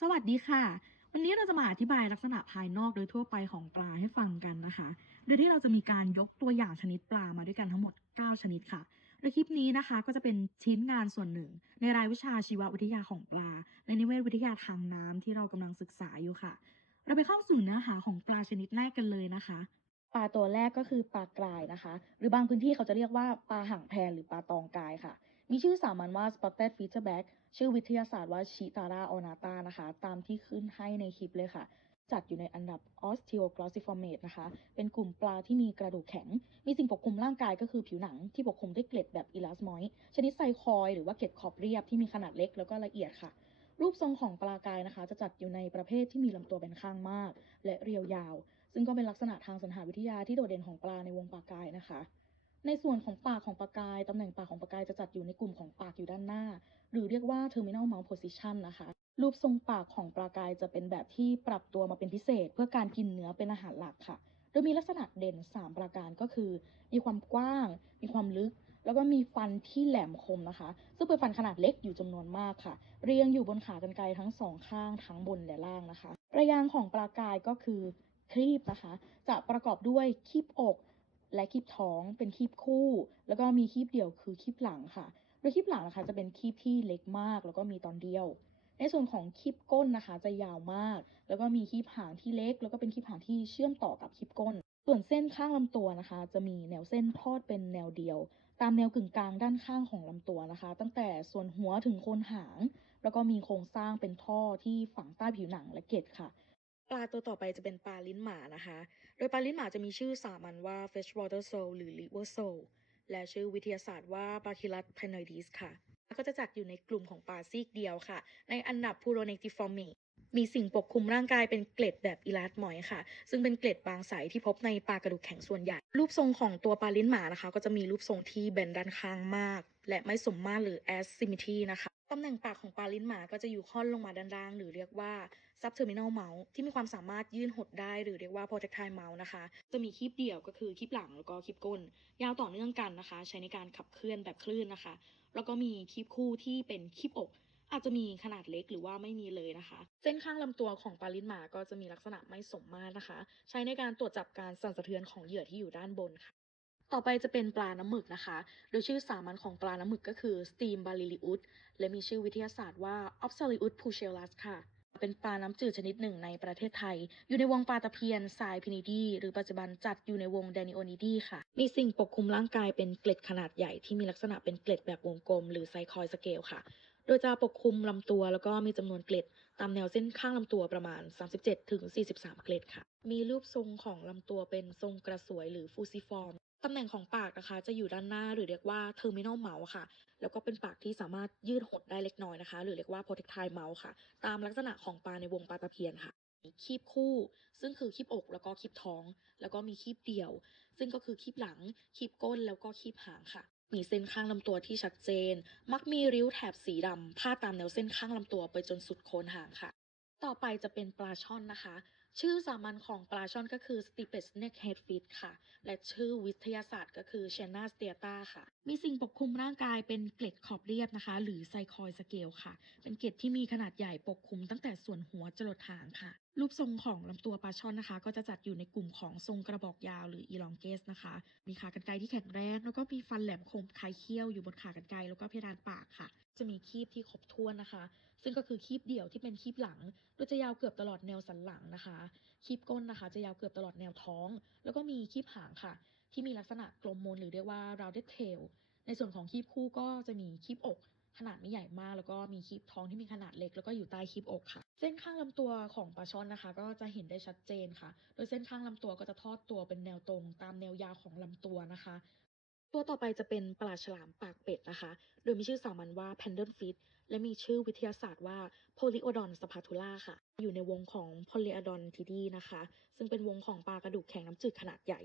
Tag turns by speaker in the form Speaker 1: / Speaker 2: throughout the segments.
Speaker 1: สวัสดีค่ะ วันนี้เราจะมาอธิบายลักษณะภายนอกโดยทั่วไปของปลาให้ฟังกันนะคะ โดยที่เราจะมีการยกตัวอย่างชนิดปลามาด้วยกันทั้งหมด 9 ชนิดค่ะ โดยคลิปนี้นะคะก็จะเป็นชิ้นงานส่วนหนึ่ง ในรายวิชาชีววิทยาของปลา และนิเวศวิทยาทางน้ำที่เรากำลังศึกษาอยู่ค่ะ เราไปเข้าสู่เนื้อหาของปลาชนิดแรกกันเลยนะคะ ปลาตัวแรกก็คือปลากรายนะคะ หรือบางพื้นที่เขาจะเรียกว่าปลาหางแพหรือปลาตองกายค่ะ มีชื่อสามัญว่า spotted featureback ชื่อวิทยาศาสตร์ว่าชิตาราออนาตานะคะ ตามที่ขึ้นให้ในคลิปเลยค่ะ จัดอยู่ในอันดับ osteoglossiformate นะคะ เป็นกลุ่มปลาที่มีกระดูกแข็ง มีสิ่งปกคลุมร่างกายก็คือผิวหนังที่ปกคลุมด้วยเกล็ดแบบอิลาสมอยชนิดไซคอยหรือว่าเกล็ดขอบเรียบที่มีขนาดเล็กแล้วก็ละเอียดค่ะรูปทรงของปลากายนะคะ จะจัดอยู่ในประเภทที่มีลำตัวเป็นข้างมาก และเรียวยาว ซึ่งก็เป็นลักษณะทางสัญหาวิทยาที่โดดเด่นของปลาในวงปลากายนะคะ ในส่วนของปากของปลากายตำแหน่งปากของปลากายจะจัดอยู่ในกลุ่มของปากอยู่ด้านหน้า หรือเรียกว่า terminal mouth position นะคะ รูปทรงปากของปลากายจะเป็นแบบที่ปรับตัวมาเป็นพิเศษ เพื่อการกินเนื้อเป็นอาหารหลักค่ะ โดยมีลักษณะเด่น 3 ประการก็คือ มีความกว้าง มีความลึก แล้วก็มีฟันที่แหลมคมนะคะ ซึ่งเป็นฟันขนาดเล็กอยู่จำนวนมากค่ะ เรียงอยู่บนขากรรไกรทั้งสองข้างทั้งบนและล่างนะคะ ระยางของปลากายก็คือครีบนะคะ จะประกอบด้วยคีบอก และคีบท้องเป็นคีบคู่ แล้วก็มีคีบเดี่ยวคือคีบหลังค่ะ โดยคีบหลังนะคะจะเป็นคีบที่เล็กมาก แล้วก็มีตอนเดียว ในส่วนของคีบก้นนะคะ จะยาวมาก แล้วก็มีคีบหางที่เล็ก แล้วก็เป็นคีบหางที่เชื่อมต่อกับคีบก้น ส่วนเส้นข้างลำตัวนะคะ จะมีแนวเส้นทอดเป็นแนวเดียว ตามแนวกึ่งกลางด้านข้างของลำตัวนะคะ ตั้งแต่ส่วนหัวถึงโคนหาง แล้วก็มีโครงสร้างเป็นท่อที่ฝังใต้ผิวหนังและเกล็ดค่ะ ปลาตัวต่อไปจะเป็นปลาลิ้นหมานะคะ โดยปลาลิ้นหมาจะมีชื่อสามัญว่า freshwater sole หรือ liver sole และชื่อวิทยาศาสตร์ว่า Bacillus panoides ค่ะ ก็จะจัดอยู่ในกลุ่มของปลาซีกเดียวค่ะ ในอันดับ Puronectiforme มีสิ่งปกคลุมร่างกายเป็นเกล็ดแบบอิลาสมอยค่ะ ซึ่งเป็นเกล็ดบางใสที่พบในปลากระดูกแข็งส่วนใหญ่ รูปทรงของตัวปลาลิ้นหมานะคะ ก็จะมีรูปทรงที่แบนด้านข้างมาก และไม่สมมาตรหรือ asymmetry นะคะตำแหน่งปากของปลาลิ้นหมาก็จะอยู่ค่อนลงมาด้านล่าง หรือเรียกว่า subterminal mouth ที่มีความสามารถยื่นหดได้หรือเรียกว่า projectile mouth นะคะ จะมีคีบเดี่ยวก็คือคีบหลังแล้วก็คีบก้น ยาวต่อเนื่องกันนะคะ ใช้ในการขับเคลื่อนแบบคลื่นนะคะ แล้วก็มีคีบคู่ที่เป็นคีบอกอาจจะมีขนาดเล็กหรือว่าไม่มีเลยนะคะ เส้นข้างลำตัวของปลาลิ้นหมาก็จะมีลักษณะไม่สมมาตรนะคะ ใช้ในการตรวจจับการสั่นสะเทือนของเหยื่อที่อยู่ด้านบนค่ะ ต่อไปจะเป็นปลาน้ำหมึกนะคะ โดยชื่อสามัญของปลาน้ำหมึกก็คือ Steam b a l i l i u s และมีชื่อวิทยาศาสตร์ว่า Opsalius puchellus ค่ะ เป็นปลาน้ำจืดชนิดหนึ่งในประเทศไทย อยู่ในวงปลาตะเพียนทรายพินิดี หรือปัจจุบันจัดอยู่ในวงแดนิโอนิดีค่ะ มีสิ่งปกคลุมร่างกายเป็นเกล็ดขนาดใหญ่ที่มีลักษณะเป็นเกล็ดแบบวงกลม หรือไซคอยสเกลค่ะ โดยจะปกคลุมลำตัวแล้วก็มีจำนวนเกล็ด ตามแนวเส้นข้างลำตัวประมาณ 37ถึง43เกล็ดค่ะ มีรูปทรงของลำตัวเป็นทรงกระสวยหรือฟูซิฟอร์มตำแหน่งของปากนะคะจะอยู่ด้านหน้าหรือเรียกว่า terminal mouth ค่ะ แล้วก็เป็นปากที่สามารถยืดหดได้เล็กน้อยนะคะ หรือเรียกว่า projectile mouth ค่ะ ตามลักษณะของปลาในวงปลาตะเพียนค่ะมีคีบคู่ ซึ่งคือคีบอกแล้วก็คีบท้อง แล้วก็มีคีบเดี่ยว ซึ่งก็คือคีบหลังคีบก้นแล้วก็คีบหางค่ะ มีเส้นข้างลำตัวที่ชัดเจน มักมีริ้วแถบสีดำพาดตามแนวเส้นข้างลำตัวไปจนสุดโคนหางค่ะ ต่อไปจะเป็นปลาช่อนนะคะ ชื่อสามัญของปลาช่อนก็คือ Stipes neckheadfish ค่ะ และชื่อวิทยาศาสตร์ก็คือ c h a n a steata ค่ะ มีสิ่งปกคลุมร่างกายเป็นเกล็ดขอบเรียบนะคะ หรือไซคอยสเกลค่ะ เป็นเกล็ดที่มีขนาดใหญ่ปกคลุมตั้งแต่ส่วนหัวจรดหางค่ะ รูปทรงของลำตัวปลาช่อนนะคะ ก็จะจัดอยู่ในกลุ่มของทรงกระบอกยาวหรือ elongate นะคะ มีขากรรไกรที่แข็งแรงแล้วก็มีฟันแหลมคมคล้ายเขี้ยวอยู่บนขากรรไกรแล้วก็เพดานปากค่ะ จะมีคีบที่ครบถ้วนนะคะ ซึ่งก็คือคีบเดี่ยวที่เป็นคีบหลังโดยจะยาวเกือบตลอดแนวสันหลังนะคะ คีบก้นนะคะ จะยาวเกือบตลอดแนวท้อง แล้วก็มีคีบหางค่ะ ที่มีลักษณะกลมมนหรือเรียกว่า rounded tail ในส่วนของคีบคู่ก็จะมีคีบอกขนาดไม่ใหญ่มาก แล้วก็มีคีบท้องที่มีขนาดเล็ก แล้วก็อยู่ใต้คีบอกค่ะ ส้นข้างลำตัวของปลาช่อนนะคะ ก็จะเห็นได้ชัดเจนค่ะ โดยเส้นข้างลำตัวก็จะทอดตัวเป็นแนวตรง ตามแนวยาวของลำตัวนะคะ ตัวต่อไปจะเป็นปลาฉลามปากเป็ดนะคะ โดยมีชื่อสามัญว่า Pandelfish และมีชื่อวิทยาศาสตร์ว่า Polyodon spatula ค่ะ อยู่ในวงของ Polyodon tidae นะคะ ซึ่งเป็นวงของปลากระดูกแข็งน้ำจืดขนาดใหญ่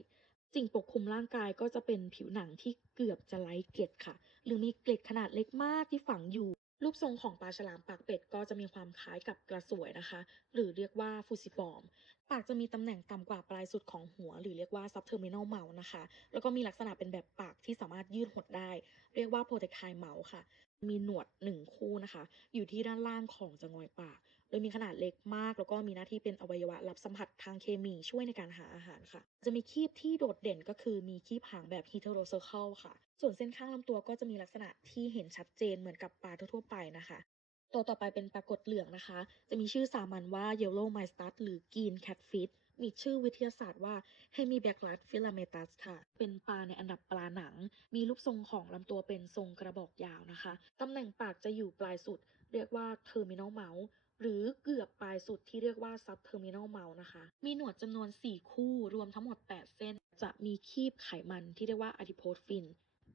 Speaker 1: สิ่งปกคลุมร่างกายก็จะเป็นผิวหนังที่เกือบจะไร้เกล็ดค่ะ หรือมีเกล็ดขนาดเล็กมากที่ฝังอยู่ รูปทรงของปลาฉลามปากเป็ดก็จะมีความคล้ายกับกระสวยนะคะ หรือเรียกว่าฟูซิฟอร์ม ปากจะมีตำแหน่งต่ำกว่าปลายสุดของหัว หรือเรียกว่าซับเทอร์มินัลเมาส์นะคะ แล้วก็มีลักษณะเป็นแบบปากที่สามารถยืดหดได้ เรียกว่าโปรเทคไทเมาส์ค่ะ มีหนวดหนึ่งคู่นะคะ อยู่ที่ด้านล่างของจงอยปาก โดยมีขนาดเล็กมาก แล้วก็มีหน้าที่เป็นอวัยวะรับสัมผัสทางเคมีช่วยในการหาอาหารค่ะ จะมีคีบที่โดดเด่นก็คือมีคีบหางแบบ heterocercal ค่ะ ส่วนเส้นข้างลำตัวก็จะมีลักษณะที่เห็นชัดเจนเหมือนกับปลาทั่วไปนะคะ ตัวต่อไปเป็นปลากดเหลืองนะคะ จะมีชื่อสามัญว่า Yellow m y s t a r หรือ Green Catfish มีชื่อวิทยาศาสตร์ว่า Hemibacillus filamentous ค่ะ เป็นปลาในอันดับปลาหนัง มีรูปทรงของลำตัวเป็นทรงกระบอกยาวนะคะ ตำแหน่งปากจะอยู่ปลายสุด เรียกว่า terminal mouth หรือเกือบปลายสุดที่เรียกว่าซับเทอร์มินอลเมาส์นะคะ มีหนวดจำนวน 4 คู่รวมทั้งหมด 8 เส้น จะมีคีบไขมันที่เรียกว่าอะดิโพสฟิน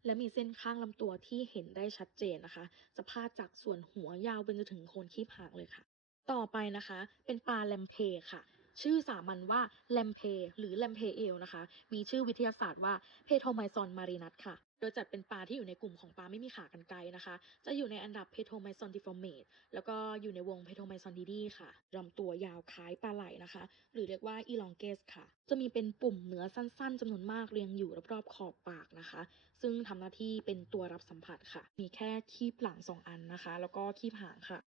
Speaker 1: และมีเส้นข้างลำตัวที่เห็นได้ชัดเจนนะคะ จะพาดจากส่วนหัวยาวไปจนถึงโคนคีบหางเลยค่ะ ต่อไปนะคะ เป็นปลาแลมเพค่ะ ชื่อสามัญว่าแลมเพหรือแลมเพเอลนะคะ มีชื่อวิทยาศาสตร์ว่าเพโทไมซอนมารีนัสค่ะโดยจัดเป็นปลาที่อยู่ในกลุ่มของปลาไม่มีขากรรไกรนะคะ จะอยู่ในอันดับเพโทไมซอนดิฟอร์เมตแล้วก็อยู่ในวงเพโทไมซอนดีดีค่ะลำตัวยาวคล้ายปลาไหลนะคะ หรือเรียกว่าอีลองเกสค่ะ จะมีเป็นปุ่มเนื้อสั้นๆจำนวนมากเรียงอยู่รอบๆขอบปากนะคะ ซึ่งทำหน้าที่เป็นตัวรับสัมผัสค่ะ มีแค่คีบหลังสองอันนะคะ แล้วก็คีบหางค่ะ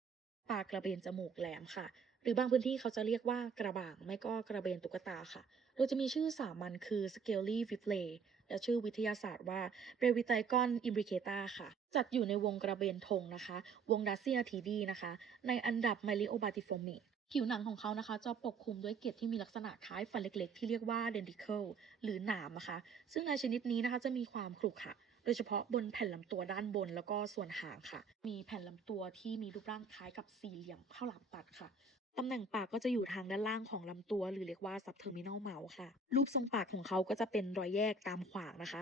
Speaker 1: ปากกระเบนจมูกแหลมค่ะ หรือบางพื้นที่เขาจะเรียกว่ากระบางไม่ก็กระเบนตุ๊กตาค่ะ โดยจะมีชื่อสามัญคือ Scaly v i p l a y และชื่อวิทยาศาสตร์ว่า b r e v i t i c o n imbricata ค่ะ จัดอยู่ในวงกระเบนธงนะคะ วง Dacia t d นะคะ ในอันดับ Myliobatiforme ผิวหนังของเขานะคะจะปกคลุมด้วยเกล็ดที่มีลักษณะคล้ายฟันเล็ก ๆ ที่เรียกว่า denticle หรือหนามนะคะ ซึ่งในชนิดนี้นะคะจะมีความขรุขระโดยเฉพาะบนแผ่นลำตัวด้านบนแล้วก็ส่วนหางค่ะ มีแผ่นลำตัวที่มีรูปร่างคล้ายกับสี่เหลี่ยมข้าวหลามตัดค่ะ ตำแหน่งปากก็จะอยู่ทางด้านล่างของลำตัว หรือเรียกว่า subterminal mouth ค่ะ รูปทรงปากของเขาก็จะเป็นรอยแยกตามขวางนะคะ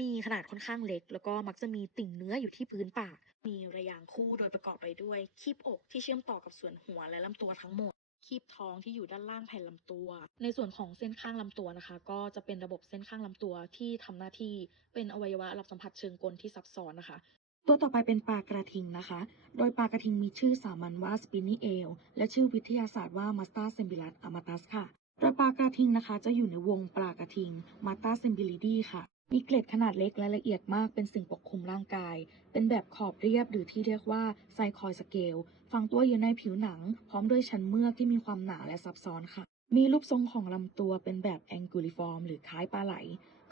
Speaker 1: มีขนาดค่อนข้างเล็ก แล้วก็มักจะมีติ่งเนื้ออยู่ที่พื้นปาก มีระยางคู่โดยประกอบไปด้วยคีบอกที่เชื่อมต่อกับส่วนหัวและลำตัวทั้งหมดคีบท้องที่อยู่ด้านล่างแผ่นลำตัว ในส่วนของเส้นข้างลำตัวนะคะ ก็จะเป็นระบบเส้นข้างลำตัวที่ทำหน้าที่เป็นอวัยวะรับสัมผัสเชิงกลที่ซับซ้อนนะคะ ตัวต่อไปเป็นปลากระทิงนะคะ โดยปลากระทิงมีชื่อสามัญว่า spiny eel และชื่อวิทยาศาสตร์ว่า Masta sembilis amatus ค่ะ โดยปลากระทิงนะคะ จะอยู่ในวงปลากระทิง Mata sembilidae ค่ะ มีเกล็ดขนาดเล็กและละเอียดมากเป็นสิ่งปกคลุมร่างกาย เป็นแบบขอบเรียบหรือที่เรียกว่าไซคอยสเกล ฝังตัวอยู่ในผิวหนัง พร้อมด้วยชั้นเมือกที่มีความหนาและซับซ้อนค่ะ มีรูปทรงของลำตัวเป็นแบบ anguilliform หรือคล้ายปลาไหล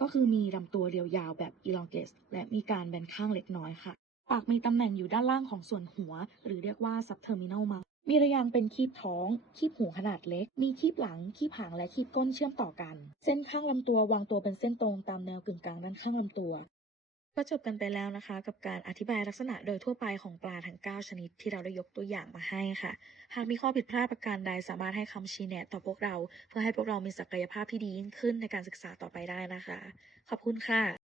Speaker 1: ก็คือมีลำตัวเรียวยาวแบบ elongate และมีการแบนข้างเล็กน้อยค่ะ ปากมีตำแหน่งอยู่ด้านล่างของส่วนหัว หรือเรียกว่า subterminal mouth มีระยางเป็นคีบท้อง คีบหูขนาดเล็ก มีคีบหลัง คีบหาง และคีบก้นเชื่อมต่อกัน เส้นข้างลำตัววางตัวเป็นเส้นตรงตามแนวกึ่งกลางด้านข้างลำตัว ก็จบกันไปแล้วนะคะ กับการอธิบายลักษณะโดยทั่วไปของปลาทั้ง 9 ชนิดที่เราได้ยกตัวอย่างมาให้ค่ะ หากมีข้อผิดพลาดประการใดสามารถให้คำชี้แนะต่อพวกเรา เพื่อให้พวกเรามีศักยภาพที่ดียิ่งขึ้นในการศึกษาต่อไปได้นะคะ ขอบคุณค่ะ